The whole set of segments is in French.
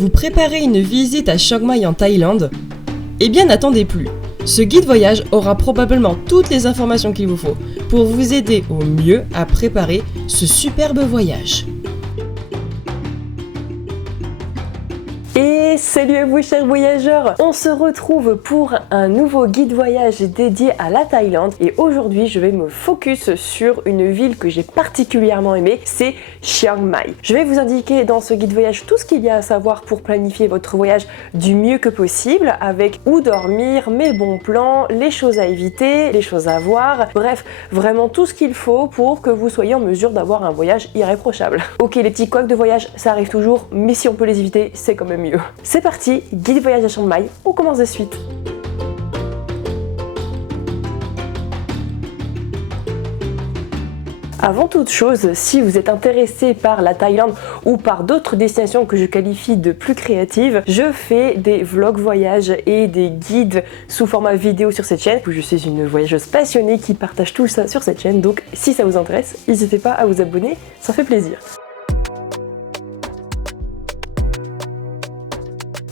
Vous préparez une visite à Chiang Mai en Thaïlande? Eh bien n'attendez plus. Ce guide voyage aura probablement toutes les informations qu'il vous faut pour vous aider au mieux à préparer ce superbe voyage. Et salut à vous chers voyageurs, on se retrouve pour un nouveau guide voyage dédié à la Thaïlande et aujourd'hui je vais me focus sur une ville que j'ai particulièrement aimée, c'est Chiang Mai. Je vais vous indiquer dans ce guide voyage tout ce qu'il y a à savoir pour planifier votre voyage du mieux que possible, avec où dormir, mes bons plans, les choses à éviter, les choses à voir, bref, vraiment tout ce qu'il faut pour que vous soyez en mesure d'avoir un voyage irréprochable. Ok, les petits couacs de voyage, ça arrive toujours, mais si on peut les éviter, c'est quand même mieux. C'est parti, guide voyage à Chiang Mai, on commence de suite. Avant toute chose, si vous êtes intéressé par la Thaïlande ou par d'autres destinations que je qualifie de plus créatives, je fais des vlogs voyages et des guides sous format vidéo sur cette chaîne. Je suis une voyageuse passionnée qui partage tout ça sur cette chaîne, donc si ça vous intéresse, n'hésitez pas à vous abonner, ça fait plaisir.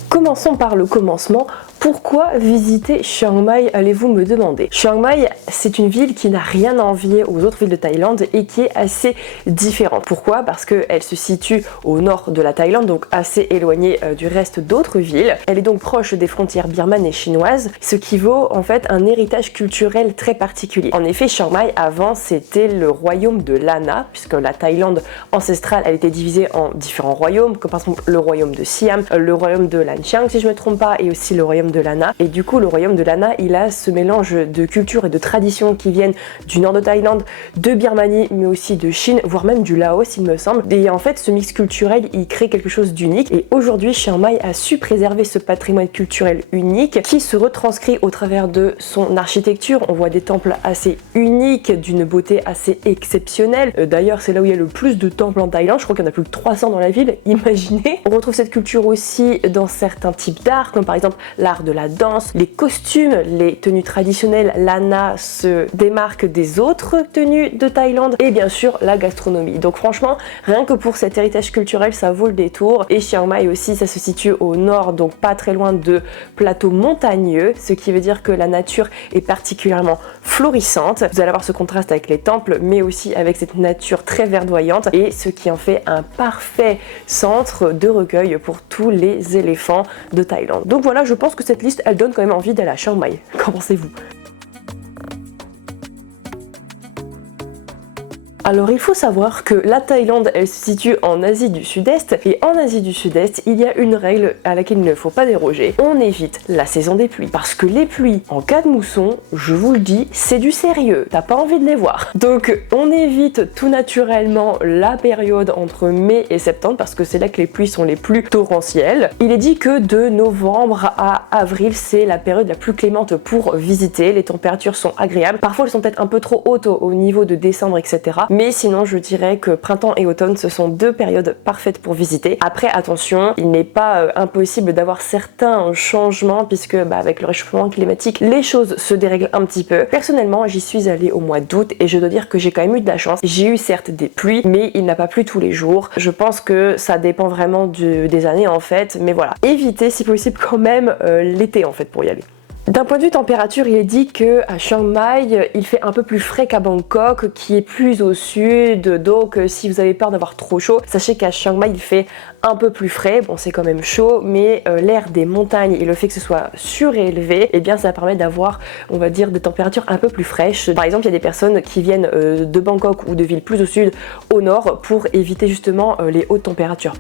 Commençons par le commencement. Pourquoi visiter Chiang Mai, allez-vous me demander? Chiang Mai, c'est une ville qui n'a rien à envier aux autres villes de Thaïlande et qui est assez différente. Pourquoi? Parce qu'elle se situe au nord de la Thaïlande, donc assez éloignée du reste d'autres villes. Elle est donc proche des frontières birmanes et chinoises, ce qui vaut en fait un héritage culturel très particulier. En effet, Chiang Mai, avant, c'était le royaume de Lana, puisque la Thaïlande ancestrale, elle était divisée en différents royaumes, comme par exemple le royaume de Siam, le royaume de Lan Chang, si je ne me trompe pas, et aussi le royaume de Lana. Et du coup, le royaume de Lana, il a ce mélange de cultures et de traditions qui viennent du nord de Thaïlande, de Birmanie, mais aussi de Chine, voire même du Laos, il me semble. Et en fait, ce mix culturel, il crée quelque chose d'unique. Et aujourd'hui, Chiang Mai a su préserver ce patrimoine culturel unique qui se retranscrit au travers de son architecture. On voit des temples assez uniques, d'une beauté assez exceptionnelle. D'ailleurs, c'est là où il y a le plus de temples en Thaïlande. Je crois qu'il y en a plus de 300 dans la ville, imaginez. On retrouve cette culture aussi dans certains types d'art, comme par exemple l'art de la danse, les costumes, les tenues traditionnelles. Lana se démarque des autres tenues de Thaïlande et bien sûr la gastronomie. Donc franchement, rien que pour cet héritage culturel, ça vaut le détour. Et Chiang Mai aussi, ça se situe au nord, donc pas très loin de plateaux montagneux, ce qui veut dire que la nature est particulièrement florissante. Vous allez avoir ce contraste avec les temples, mais aussi avec cette nature très verdoyante et ce qui en fait un parfait centre de recueil pour tous les éléphants de Thaïlande. Donc voilà, je pense que cette liste, elle donne quand même envie d'aller à Chiang Mai. Qu'en pensez-vous? Alors il faut savoir que la Thaïlande, elle se situe en Asie du Sud-Est et en Asie du Sud-Est, il y a une règle à laquelle il ne faut pas déroger. On évite la saison des pluies parce que les pluies en cas de mousson, je vous le dis, c'est du sérieux. T'as pas envie de les voir. Donc on évite tout naturellement la période entre mai et septembre parce que c'est là que les pluies sont les plus torrentielles. Il est dit que de novembre à avril, c'est la période la plus clémente pour visiter. Les températures sont agréables. Parfois elles sont peut-être un peu trop hautes au niveau de décembre, etc. Mais sinon, je dirais que printemps et automne, ce sont deux périodes parfaites pour visiter. Après, attention, il n'est pas impossible d'avoir certains changements puisque avec le réchauffement climatique, les choses se dérèglent un petit peu. Personnellement, j'y suis allée au mois d'août et je dois dire que j'ai quand même eu de la chance. J'ai eu certes des pluies, mais il n'a pas plu tous les jours. Je pense que ça dépend vraiment des années en fait. Mais voilà, évitez si possible quand même l'été en fait pour y aller. D'un point de vue température, il est dit que à Chiang Mai, il fait un peu plus frais qu'à Bangkok, qui est plus au sud. Donc, si vous avez peur d'avoir trop chaud, sachez qu'à Chiang Mai, il fait un peu plus frais. Bon, c'est quand même chaud, mais l'air des montagnes et le fait que ce soit surélevé, eh bien, ça permet d'avoir, on va dire, des températures un peu plus fraîches. Par exemple, il y a des personnes qui viennent de Bangkok ou de villes plus au sud, au nord, pour éviter justement les hautes températures.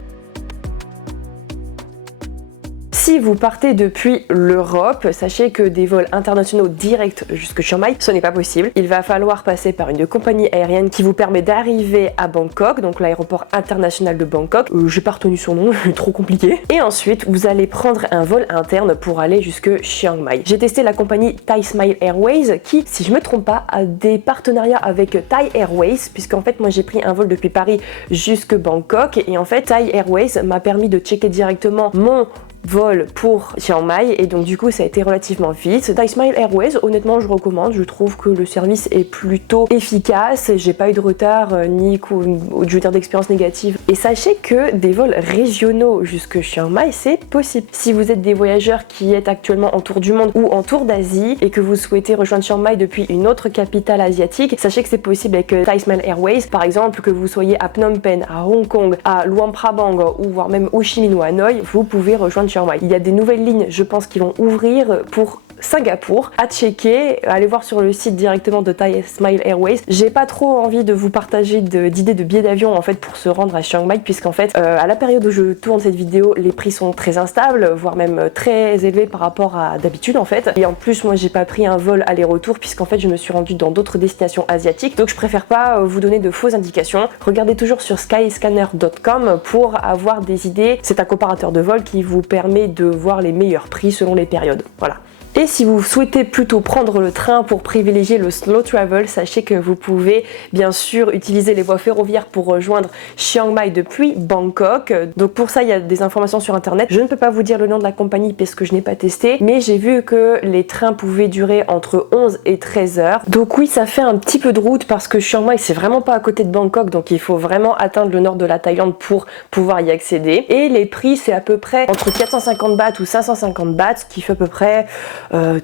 Si vous partez depuis l'Europe, sachez que des vols internationaux directs jusque Chiang Mai, ce n'est pas possible. Il va falloir passer par une compagnie aérienne qui vous permet d'arriver à Bangkok, donc l'aéroport international de Bangkok. J'ai pas retenu son nom, trop compliqué. Et ensuite, vous allez prendre un vol interne pour aller jusque Chiang Mai. J'ai testé la compagnie Thai Smile Airways qui, si je me trompe pas, a des partenariats avec Thai Airways, puisqu'en fait, moi j'ai pris un vol depuis Paris jusque Bangkok et en fait, Thai Airways m'a permis de checker directement mon vols pour Chiang Mai et donc du coup ça a été relativement vite. Thai Smile Airways, honnêtement je recommande, je trouve que le service est plutôt efficace, j'ai pas eu de retard ni je veux dire d'expérience négative. Et sachez que des vols régionaux jusque Chiang Mai c'est possible. Si vous êtes des voyageurs qui êtes actuellement en tour du monde ou en tour d'Asie et que vous souhaitez rejoindre Chiang Mai depuis une autre capitale asiatique, sachez que c'est possible avec Thai Smile Airways, par exemple que vous soyez à Phnom Penh, à Hong Kong, à Luang Prabang ou voire même Ho Chi Minh ou Hanoï, vous pouvez rejoindre Chiang Mai. Il y a des nouvelles lignes, je pense, qui vont ouvrir pour Singapour, à checker, allez voir sur le site directement de Thai Smile Airways. J'ai pas trop envie de vous partager d'idées de billets d'avion en fait pour se rendre à Chiang Mai, puisqu'en fait à la période où je tourne cette vidéo, les prix sont très instables, voire même très élevés par rapport à d'habitude en fait. Et en plus moi j'ai pas pris un vol aller-retour puisqu'en fait je me suis rendue dans d'autres destinations asiatiques, donc je préfère pas vous donner de fausses indications. Regardez toujours sur skyscanner.com pour avoir des idées. C'est un comparateur de vol qui vous permet de voir les meilleurs prix selon les périodes. Voilà. Et si vous souhaitez plutôt prendre le train pour privilégier le slow travel, sachez que vous pouvez bien sûr utiliser les voies ferroviaires pour rejoindre Chiang Mai depuis Bangkok. Donc pour ça il y a des informations sur internet. Je ne peux pas vous dire le nom de la compagnie parce que je n'ai pas testé, mais j'ai vu que les trains pouvaient durer entre 11 et 13 heures. Donc oui, ça fait un petit peu de route parce que Chiang Mai c'est vraiment pas à côté de Bangkok, donc il faut vraiment atteindre le nord de la Thaïlande pour pouvoir y accéder. Et les prix c'est à peu près entre 450 bahts ou 550 bahts, ce qui fait à peu près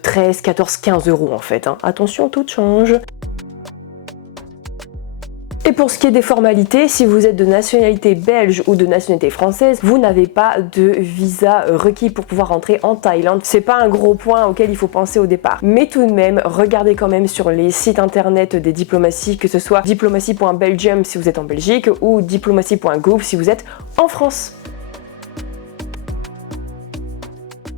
13, 14, 15 euros en fait. Attention, tout change. Et pour ce qui est des formalités, si vous êtes de nationalité belge ou de nationalité française, vous n'avez pas de visa requis pour pouvoir rentrer en Thaïlande. C'est pas un gros point auquel il faut penser au départ. Mais tout de même, regardez quand même sur les sites internet des diplomaties, que ce soit diplomacy.belgium si vous êtes en Belgique ou diplomacy.gouv si vous êtes en France.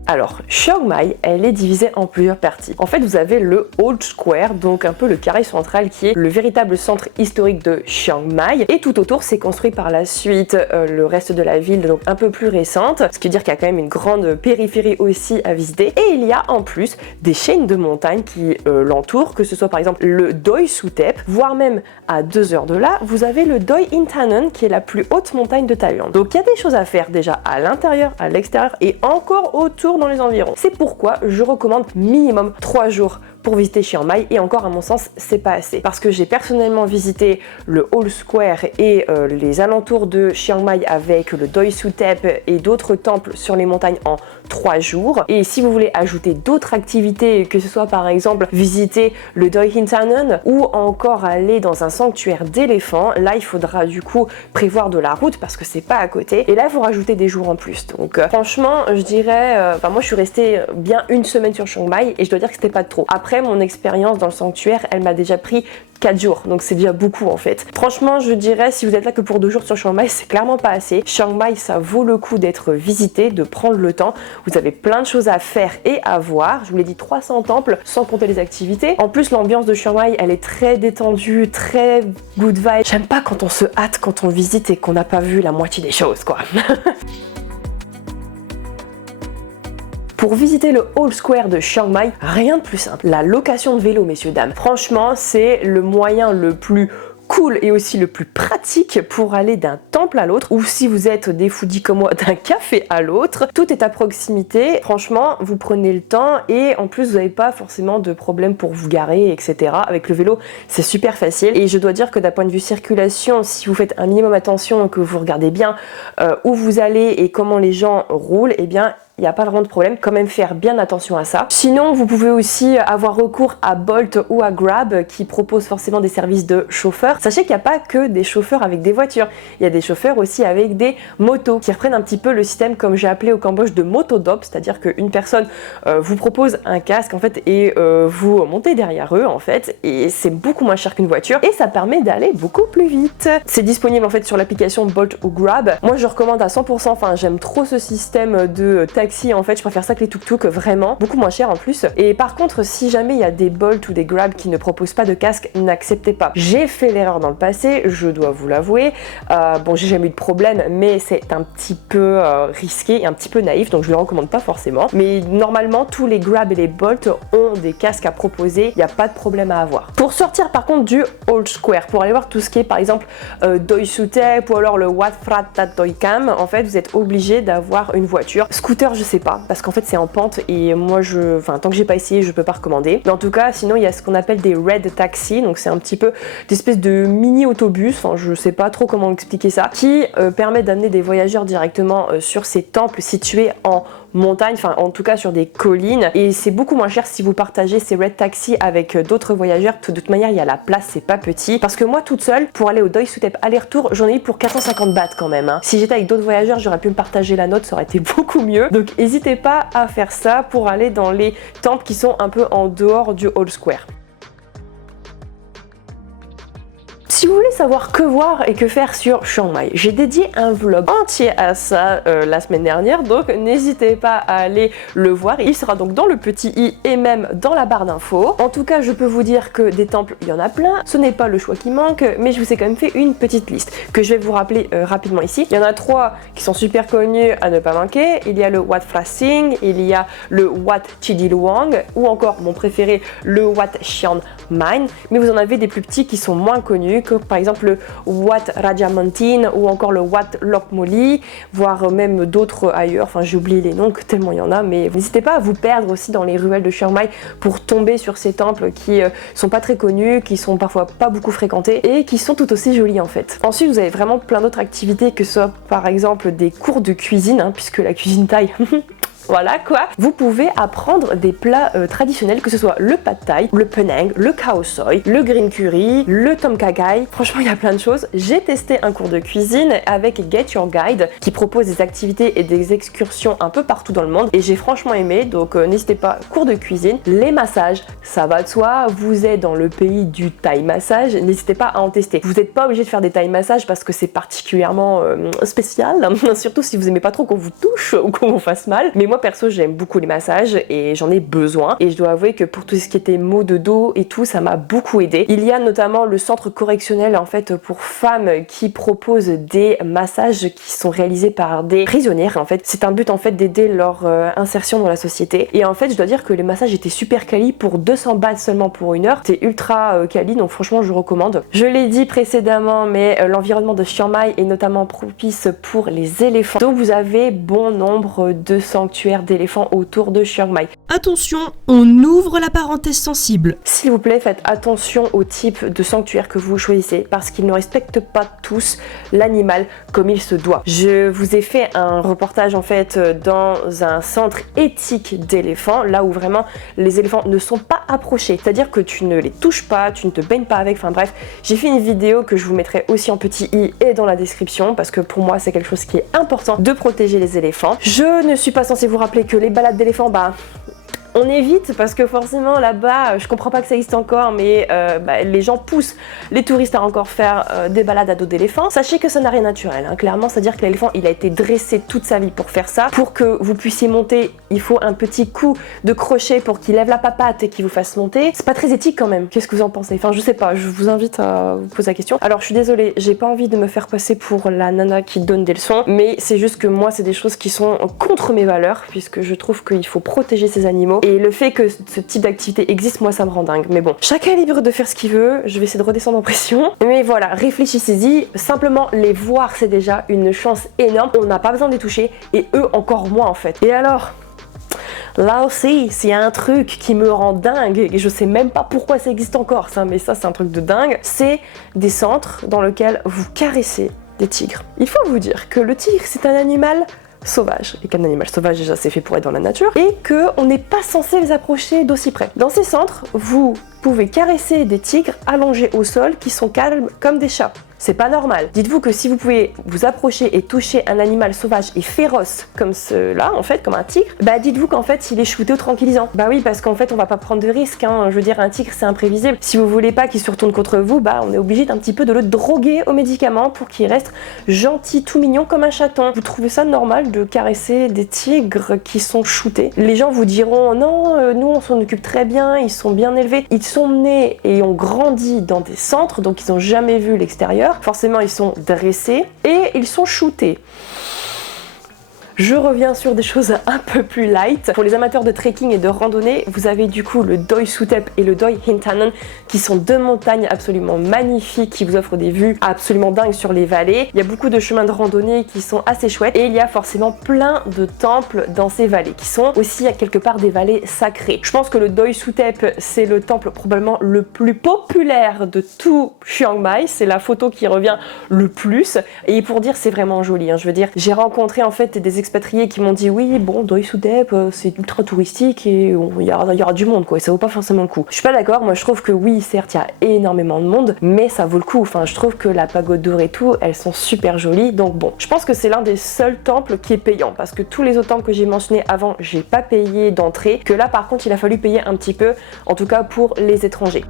Alors, Chiang Mai, elle est divisée en plusieurs parties. En fait, vous avez le Old Square, donc un peu le carré central qui est le véritable centre historique de Chiang Mai. Et tout autour, c'est construit par la suite le reste de la ville, donc un peu plus récente. Ce qui veut dire qu'il y a quand même une grande périphérie aussi à visiter. Et il y a en plus des chaînes de montagnes qui l'entourent, que ce soit par exemple le Doi Suthep, voire même à 2 heures de là, vous avez le Doi Inthanon qui est la plus haute montagne de Thaïlande. Donc il y a des choses à faire déjà à l'intérieur, à l'extérieur et encore autour dans les environs. C'est pourquoi je recommande minimum 3 jours pour visiter Chiang Mai, et encore à mon sens c'est pas assez parce que j'ai personnellement visité le Old Square et les alentours de Chiang Mai avec le Doi Suthep et d'autres temples sur les montagnes en 3 jours. Et si vous voulez ajouter d'autres activités, que ce soit par exemple visiter le Doi Inthanon ou encore aller dans un sanctuaire d'éléphants, là il faudra du coup prévoir de la route parce que c'est pas à côté, et là il faut rajouter des jours en plus. Donc franchement je dirais, moi je suis restée bien 1 semaine sur Chiang Mai et je dois dire que c'était pas de trop. Après mon expérience dans le sanctuaire, elle m'a déjà pris 4 jours, donc c'est déjà beaucoup en fait. Franchement, je dirais, si vous êtes là que pour 2 jours sur Chiang Mai, c'est clairement pas assez. Chiang Mai, ça vaut le coup d'être visité, de prendre le temps. Vous avez plein de choses à faire et à voir. Je vous l'ai dit, 300 temples, sans compter les activités. En plus, l'ambiance de Chiang Mai, elle est très détendue, très good vibe. J'aime pas quand on se hâte, quand on visite et qu'on n'a pas vu la moitié des choses, quoi. Pour visiter le Old Square de Chiang Mai, rien de plus simple. La location de vélo, messieurs, dames. Franchement, c'est le moyen le plus cool et aussi le plus pratique pour aller d'un temple à l'autre, ou si vous êtes des foodies comme moi, d'un café à l'autre. Tout est à proximité. Franchement, vous prenez le temps et en plus vous n'avez pas forcément de problème pour vous garer, etc. Avec le vélo, c'est super facile. Et je dois dire que d'un point de vue circulation, si vous faites un minimum attention, que vous regardez bien où vous allez et comment les gens roulent, eh bien il n'y a pas vraiment de problème, quand même faire bien attention à ça. Sinon, vous pouvez aussi avoir recours à Bolt ou à Grab qui proposent forcément des services de chauffeurs. Sachez qu'il n'y a pas que des chauffeurs avec des voitures, il y a des chauffeurs aussi avec des motos qui reprennent un petit peu le système comme j'ai appelé au Cambodge de motodop, c'est-à-dire qu'une personne vous propose un casque en fait et vous montez derrière eux en fait, et c'est beaucoup moins cher qu'une voiture et ça permet d'aller beaucoup plus vite. C'est disponible en fait sur l'application Bolt ou Grab. Moi je recommande à 100%, enfin j'aime trop ce système de taxi en fait, je préfère ça que les tuk-tuk, vraiment, beaucoup moins cher en plus. Et par contre, si jamais il y a des Bolt ou des Grab qui ne proposent pas de casque, n'acceptez pas. J'ai fait l'erreur dans le passé, je dois vous l'avouer. Bon, j'ai jamais eu de problème, mais c'est un petit peu risqué et un petit peu naïf, donc je ne le recommande pas forcément. Mais normalement, tous les Grab et les Bolt ont des casques à proposer, il n'y a pas de problème à avoir. Pour sortir par contre du Old Square, pour aller voir tout ce qui est par exemple Doi Suthep ou alors le Wat Phra That Doi Kam, en fait, vous êtes obligé d'avoir une voiture. Scooter je sais pas, parce qu'en fait c'est en pente et moi tant que j'ai pas essayé, je peux pas recommander. Mais en tout cas, sinon il y a ce qu'on appelle des red taxis, donc c'est un petit peu d'espèces de mini autobus, enfin je sais pas trop comment expliquer ça, qui permet d'amener des voyageurs directement sur ces temples situés en montagne, enfin en tout cas sur des collines, et c'est beaucoup moins cher si vous partagez ces red taxis avec d'autres voyageurs. De toute manière, il y a la place, c'est pas petit, parce que moi toute seule pour aller au Doi Suthep aller-retour, j'en ai eu pour 450 bahts quand même, hein. Si j'étais avec d'autres voyageurs, j'aurais pu me partager la note, ça aurait été beaucoup mieux. Donc n'hésitez pas à faire ça pour aller dans les temples qui sont un peu en dehors du Old Square. Si vous voulez savoir que voir et que faire sur Chiang Mai, j'ai dédié un vlog entier à ça la semaine dernière, donc n'hésitez pas à aller le voir. Il sera donc dans le petit i et même dans la barre d'infos. En tout cas, je peux vous dire que des temples, il y en a plein. Ce n'est pas le choix qui manque, mais je vous ai quand même fait une petite liste que je vais vous rappeler rapidement ici. Il y en a 3 qui sont super connus à ne pas manquer. Il y a le Wat Phra Singh, il y a le Wat Chidi Luang, ou encore mon préféré, le Wat Chiang Mai. Mais vous en avez des plus petits qui sont moins connus, que par exemple le Wat Rajamantin ou encore le Wat Lok Moli, voire même d'autres ailleurs, enfin j'ai oublié les noms tellement il y en a, mais n'hésitez pas à vous perdre aussi dans les ruelles de Chiang Mai pour tomber sur ces temples qui sont pas très connus, qui sont parfois pas beaucoup fréquentés et qui sont tout aussi jolis en fait. Ensuite vous avez vraiment plein d'autres activités, que ce soit par exemple des cours de cuisine, hein, puisque la cuisine thaï voilà quoi. Vous pouvez apprendre des plats traditionnels, que ce soit le pad thai, le penang, le khao soi, le green curry, le tom kha gai. Franchement, il y a plein de choses. J'ai testé un cours de cuisine avec Get Your Guide qui propose des activités et des excursions un peu partout dans le monde et j'ai franchement aimé. Donc n'hésitez pas, cours de cuisine. Les massages, ça va de soi. Vous êtes dans le pays du Thai massage, n'hésitez pas à en tester. Vous n'êtes pas obligé de faire des Thai massages parce que c'est particulièrement spécial, surtout si vous aimez pas trop qu'on vous touche ou qu'on vous fasse mal. Mais moi perso j'aime beaucoup les massages et j'en ai besoin, et je dois avouer que pour tout ce qui était maux de dos et tout, ça m'a beaucoup aidé. Il y a notamment le centre correctionnel en fait pour femmes qui propose des massages qui sont réalisés par des prisonnières. En fait c'est un but en fait d'aider leur insertion dans la société, et en fait je dois dire que les massages étaient super quali pour 200 bahts seulement pour 1 heure. C'était ultra quali, donc franchement je recommande. Je l'ai dit précédemment, mais l'environnement de Chiang Mai est notamment propice pour les éléphants, donc vous avez bon nombre de sanctuaires d'éléphants autour de Chiang Mai. Attention, on ouvre la parenthèse sensible. S'il vous plaît, faites attention au type de sanctuaire que vous choisissez, parce qu'ils ne respectent pas tous l'animal comme il se doit. Je vous ai fait un reportage en fait dans un centre éthique d'éléphants, là où vraiment les éléphants ne sont pas approchés, c'est-à-dire que tu ne les touches pas, tu ne te baignes pas avec, enfin bref, j'ai fait une vidéo que je vous mettrai aussi en petit i et dans la description, parce que pour moi c'est quelque chose qui est important de protéger les éléphants. Je ne suis pas censée vous rappeler que les balades d'éléphants, on évite, parce que forcément là-bas, je comprends pas que ça existe encore, mais les gens poussent les touristes à encore faire des balades à dos d'éléphant. Sachez que ça n'a rien de naturel, hein, clairement, c'est-à-dire que l'éléphant il a été dressé toute sa vie pour faire ça. Pour que vous puissiez monter, il faut un petit coup de crochet pour qu'il lève la papate et qu'il vous fasse monter. C'est pas très éthique quand même. Qu'est-ce que vous en pensez? Enfin je sais pas, je vous invite à vous poser la question. Alors je suis désolée, j'ai pas envie de me faire passer pour la nana qui donne des leçons, mais c'est juste que moi c'est des choses qui sont contre mes valeurs, puisque je trouve qu'il faut protéger ces animaux. Et le fait que ce type d'activité existe, moi ça me rend dingue. Mais bon, chacun est libre de faire ce qu'il veut, je vais essayer de redescendre en pression. Mais voilà, réfléchissez-y, simplement les voir c'est déjà une chance énorme, on n'a pas besoin de les toucher, et eux encore moins en fait. Et alors, là aussi, s'il y a un truc qui me rend dingue, et je sais même pas pourquoi ça existe encore, ça, mais ça c'est un truc de dingue, c'est des centres dans lesquels vous caressez des tigres. Il faut vous dire que le tigre c'est un animal sauvage, et qu'un animal sauvage déjà c'est fait pour être dans la nature, et qu'on n'est pas censé les approcher d'aussi près. Dans ces centres, vous pouvez caresser des tigres allongés au sol qui sont calmes comme des chats. C'est pas normal. Dites-vous que si vous pouvez vous approcher et toucher un animal sauvage et féroce comme cela, en fait, comme un tigre, bah dites-vous qu'en fait il est shooté au tranquillisant. Bah oui, parce qu'en fait on va pas prendre de risques, hein. Je veux dire, un tigre c'est imprévisible. Si vous voulez pas qu'il se retourne contre vous, bah on est obligé d'un petit peu de le droguer aux médicaments pour qu'il reste gentil, tout mignon comme un chaton. Vous trouvez ça normal de caresser des tigres qui sont shootés? Les gens vous diront non, nous on s'en occupe très bien, ils sont bien élevés. Ils sont nés et ont grandi dans des centres, donc ils ont jamais vu l'extérieur. Forcément ils sont dressés et ils sont shootés. Je reviens sur des choses un peu plus light. Pour les amateurs de trekking et de randonnée, vous avez du coup le Doi Suthep et le Doi Hintanen qui sont deux montagnes absolument magnifiques qui vous offrent des vues absolument dingues sur les vallées. Il y a beaucoup de chemins de randonnée qui sont assez chouettes et il y a forcément plein de temples dans ces vallées qui sont aussi à quelque part des vallées sacrées. Je pense que le Doi Suthep c'est le temple probablement le plus populaire de tout Chiang Mai, c'est la photo qui revient le plus et pour dire c'est vraiment joli, hein. Je veux dire, j'ai rencontré en fait des expatriés qui m'ont dit oui bon Doi Suthep c'est ultra touristique et il y aura du monde quoi et ça vaut pas forcément le coup. Je suis pas d'accord, moi je trouve que oui certes il y a énormément de monde mais ça vaut le coup, enfin je trouve que la pagode d'or et tout elles sont super jolies donc bon je pense que c'est l'un des seuls temples qui est payant parce que tous les autres temples que j'ai mentionnés avant j'ai pas payé d'entrée, que là par contre il a fallu payer un petit peu en tout cas pour les étrangers.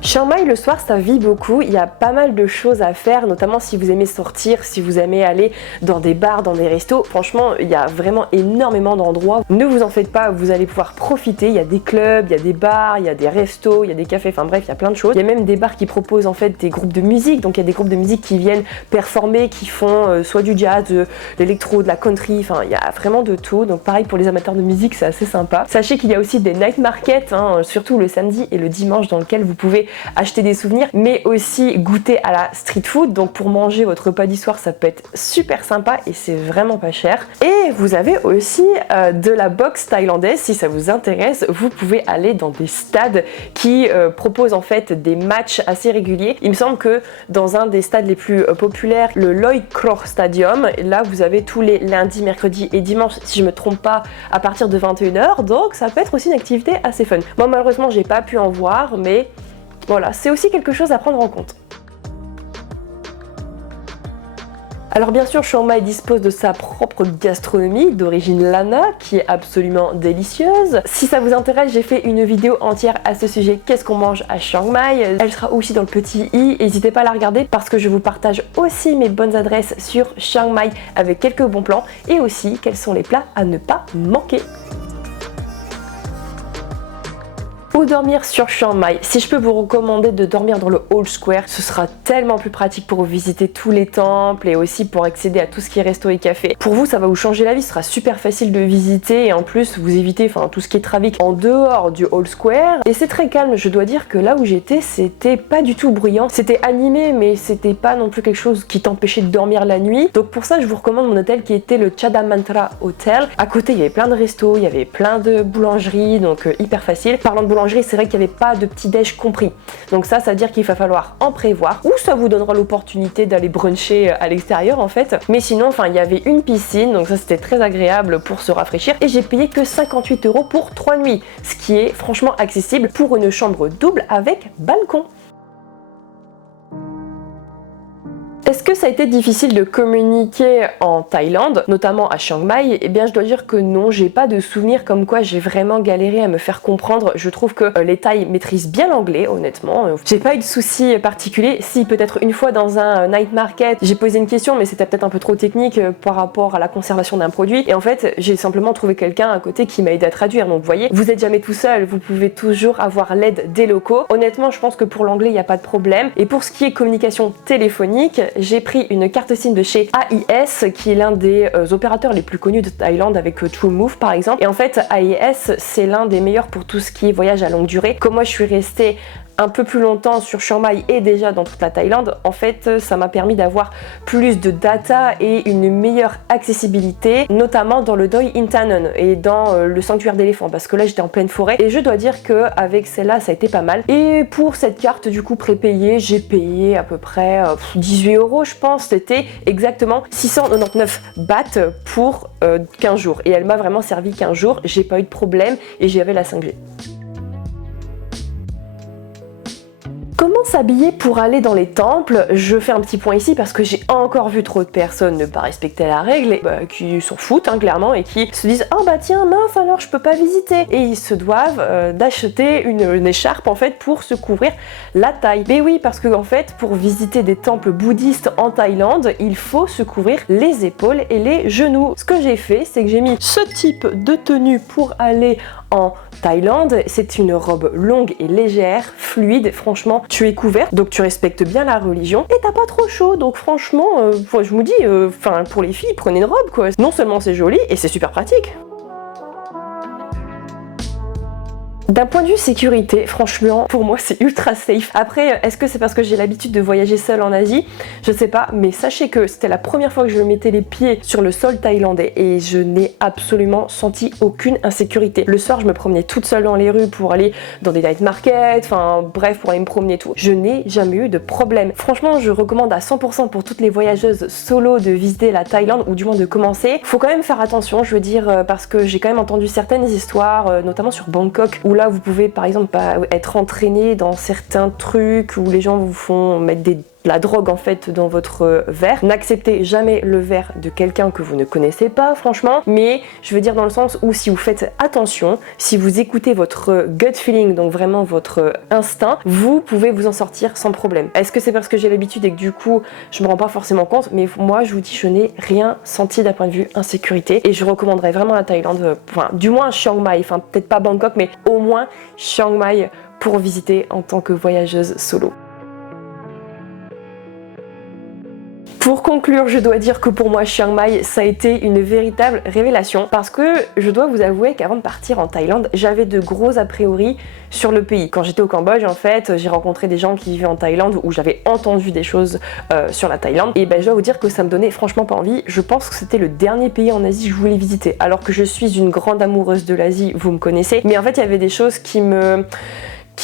Chiang Mai le soir ça vit beaucoup, il y a pas mal de choses à faire, notamment si vous aimez sortir, si vous aimez aller dans des bars, dans des restos, franchement il y a vraiment énormément d'endroits, ne vous en faites pas, vous allez pouvoir profiter, il y a des clubs, il y a des bars, il y a des restos, il y a des cafés, enfin bref il y a plein de choses, il y a même des bars qui proposent en fait des groupes de musique, donc il y a des groupes de musique qui viennent performer, qui font soit du jazz, de l'électro, de la country, enfin il y a vraiment de tout, donc pareil pour les amateurs de musique c'est assez sympa. Sachez qu'il y a aussi des night markets, hein, surtout le samedi et le dimanche dans lequel vous pouvez acheter des souvenirs mais aussi goûter à la street food, donc pour manger votre repas du soir ça peut être super sympa et c'est vraiment pas cher. Et vous avez aussi de la boxe thaïlandaise, si ça vous intéresse vous pouvez aller dans des stades qui proposent en fait des matchs assez réguliers. Il me semble que dans un des stades les plus populaires, le Loi Kroh Stadium, là vous avez tous les lundis, mercredis et dimanches si je me trompe pas à partir de 21h, donc ça peut être aussi une activité assez fun. Moi malheureusement j'ai pas pu en voir mais voilà, c'est aussi quelque chose à prendre en compte. Alors bien sûr, Chiang Mai dispose de sa propre gastronomie d'origine Lana qui est absolument délicieuse. Si ça vous intéresse, j'ai fait une vidéo entière à ce sujet, qu'est-ce qu'on mange à Chiang Mai. Elle sera aussi dans le petit i, n'hésitez pas à la regarder parce que je vous partage aussi mes bonnes adresses sur Chiang Mai avec quelques bons plans et aussi quels sont les plats à ne pas manquer. Où dormir sur Chiang Mai? Si je peux vous recommander de dormir dans le Old Square, ce sera tellement plus pratique pour visiter tous les temples et aussi pour accéder à tout ce qui est resto et café. Pour vous, ça va vous changer la vie, ce sera super facile de visiter et en plus vous évitez tout ce qui est trafic en dehors du Old Square. Et c'est très calme, je dois dire que là où j'étais, c'était pas du tout bruyant. C'était animé mais c'était pas non plus quelque chose qui t'empêchait de dormir la nuit. Donc pour ça, je vous recommande mon hôtel qui était le Chadamantra Hotel. À côté, il y avait plein de restos, il y avait plein de boulangeries, donc hyper facile. Parlant de boulangerie, c'est vrai qu'il n'y avait pas de petit déj compris. Donc ça veut dire qu'il va falloir en prévoir ou ça vous donnera l'opportunité d'aller bruncher à l'extérieur en fait. Mais sinon, il y avait une piscine, donc ça c'était très agréable pour se rafraîchir et j'ai payé que 58 € pour 3 nuits, ce qui est franchement accessible pour une chambre double avec balcon. Est-ce que ça a été difficile de communiquer en Thaïlande, notamment à Chiang Mai? Eh bien je dois dire que non, j'ai pas de souvenir comme quoi j'ai vraiment galéré à me faire comprendre. Je trouve que les Thaïs maîtrisent bien l'anglais, honnêtement. J'ai pas eu de soucis particuliers. Si peut-être une fois dans un night market, j'ai posé une question mais c'était peut-être un peu trop technique par rapport à la conservation d'un produit. Et en fait, j'ai simplement trouvé quelqu'un à côté qui m'a aidé à traduire. Donc vous voyez, vous êtes jamais tout seul, vous pouvez toujours avoir l'aide des locaux. Honnêtement, je pense que pour l'anglais, il n'y a pas de problème. Et pour ce qui est communication téléphonique, j'ai pris une carte SIM de chez AIS qui est l'un des opérateurs les plus connus de Thaïlande avec TrueMove par exemple. Et en fait AIS c'est l'un des meilleurs pour tout ce qui est voyage à longue durée. Comme moi je suis restée un peu plus longtemps sur Chiang Mai et déjà dans toute la Thaïlande, en fait ça m'a permis d'avoir plus de data et une meilleure accessibilité, notamment dans le Doi Hintanen et dans le sanctuaire d'éléphants parce que là j'étais en pleine forêt et je dois dire que avec celle-là ça a été pas mal. Et pour cette carte du coup prépayée, j'ai payé à peu près 18 € je pense, c'était exactement 699 bahts pour 15 jours et elle m'a vraiment servi 15 jours, j'ai pas eu de problème et j'avais la 5G. Comment s'habiller pour aller dans les temples? Je fais un petit point ici parce que j'ai encore vu trop de personnes ne pas respecter la règle et qui s'en foutent clairement et qui se disent oh bah tiens mince alors je peux pas visiter et ils se doivent d'acheter une écharpe en fait pour se couvrir la taille. Mais oui parce que en fait pour visiter des temples bouddhistes en Thaïlande il faut se couvrir les épaules et les genoux. Ce que j'ai fait c'est que j'ai mis ce type de tenue pour aller en Thaïlande. C'est une robe longue et légère, fluide, franchement tu es couverte, donc tu respectes bien la religion et t'as pas trop chaud, donc franchement je vous dis, pour les filles, prenez une robe quoi. Non seulement c'est joli et c'est super pratique. D'un point de vue sécurité, franchement, pour moi c'est ultra safe. Après, est-ce que c'est parce que j'ai l'habitude de voyager seule en Asie? Je sais pas, mais sachez que c'était la première fois que je mettais les pieds sur le sol thaïlandais et je n'ai absolument senti aucune insécurité. Le soir, je me promenais toute seule dans les rues pour aller dans des night markets, enfin bref, pour aller me promener et tout. Je n'ai jamais eu de problème. Franchement, je recommande à 100% pour toutes les voyageuses solo de visiter la Thaïlande ou du moins de commencer. Faut quand même faire attention, je veux dire, parce que j'ai quand même entendu certaines histoires, notamment sur Bangkok, où là vous pouvez par exemple être entraîné dans certains trucs où les gens vous font mettre de la drogue en fait dans votre verre. N'acceptez jamais le verre de quelqu'un que vous ne connaissez pas franchement, mais je veux dire dans le sens où si vous faites attention, si vous écoutez votre gut feeling, donc vraiment votre instinct, vous pouvez vous en sortir sans problème. Est-ce que c'est parce que j'ai l'habitude et que du coup je me rends pas forcément compte, mais moi je vous dis je n'ai rien senti d'un point de vue insécurité et je recommanderais vraiment la Thaïlande, du moins Chiang Mai, peut-être pas Bangkok mais au moins Chiang Mai pour visiter en tant que voyageuse solo. Pour conclure, je dois dire que pour moi Chiang Mai ça a été une véritable révélation parce que je dois vous avouer qu'avant de partir en Thaïlande, j'avais de gros a priori sur le pays. Quand j'étais au Cambodge en fait, j'ai rencontré des gens qui vivaient en Thaïlande où j'avais entendu des choses sur la Thaïlande et je dois vous dire que ça me donnait franchement pas envie. Je pense que c'était le dernier pays en Asie que je voulais visiter alors que je suis une grande amoureuse de l'Asie, vous me connaissez, mais en fait il y avait des choses qui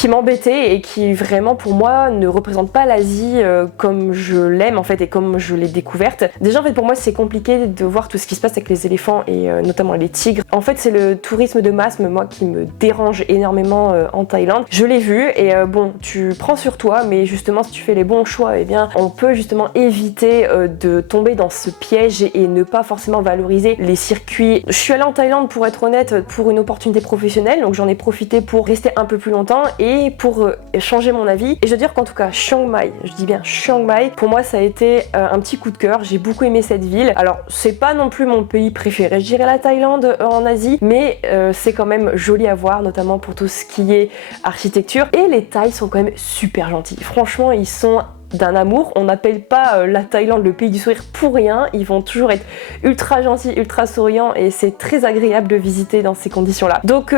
m'embêtait et qui vraiment pour moi ne représente pas l'Asie comme je l'aime en fait et comme je l'ai découverte. Déjà en fait pour moi c'est compliqué de voir tout ce qui se passe avec les éléphants et notamment les tigres. En fait c'est le tourisme de masse moi qui me dérange énormément en Thaïlande. Je l'ai vu et bon tu prends sur toi mais justement si tu fais les bons choix eh bien on peut justement éviter de tomber dans ce piège et ne pas forcément valoriser les circuits. Je suis allée en Thaïlande pour être honnête pour une opportunité professionnelle donc j'en ai profité pour rester un peu plus longtemps et pour changer mon avis. Et je veux dire qu'en tout cas Chiang Mai, je dis bien Chiang Mai, pour moi ça a été un petit coup de cœur. J'ai beaucoup aimé cette ville. Alors c'est pas non plus mon pays préféré, je dirais la Thaïlande en Asie, mais c'est quand même joli à voir, notamment pour tout ce qui est architecture. Et les Thaïs sont quand même super gentils. Franchement ils sont d'un amour, on n'appelle pas la Thaïlande le pays du sourire pour rien, ils vont toujours être ultra gentils, ultra souriants et c'est très agréable de visiter dans ces conditions-là. Donc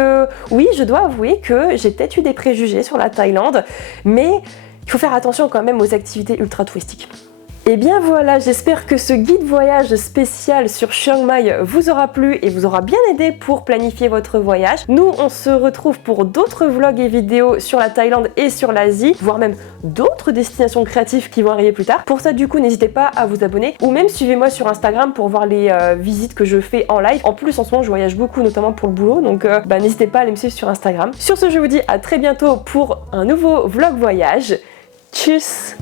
oui, je dois avouer que j'ai peut-être eu des préjugés sur la Thaïlande, mais il faut faire attention quand même aux activités ultra touristiques. Et bien voilà, j'espère que ce guide voyage spécial sur Chiang Mai vous aura plu et vous aura bien aidé pour planifier votre voyage. Nous, on se retrouve pour d'autres vlogs et vidéos sur la Thaïlande et sur l'Asie, voire même d'autres destinations créatives qui vont arriver plus tard. Pour ça, du coup, n'hésitez pas à vous abonner ou même suivez-moi sur Instagram pour voir les visites que je fais en live. En plus, en ce moment, je voyage beaucoup, notamment pour le boulot, donc n'hésitez pas à aller me suivre sur Instagram. Sur ce, je vous dis à très bientôt pour un nouveau vlog voyage. Tchuss!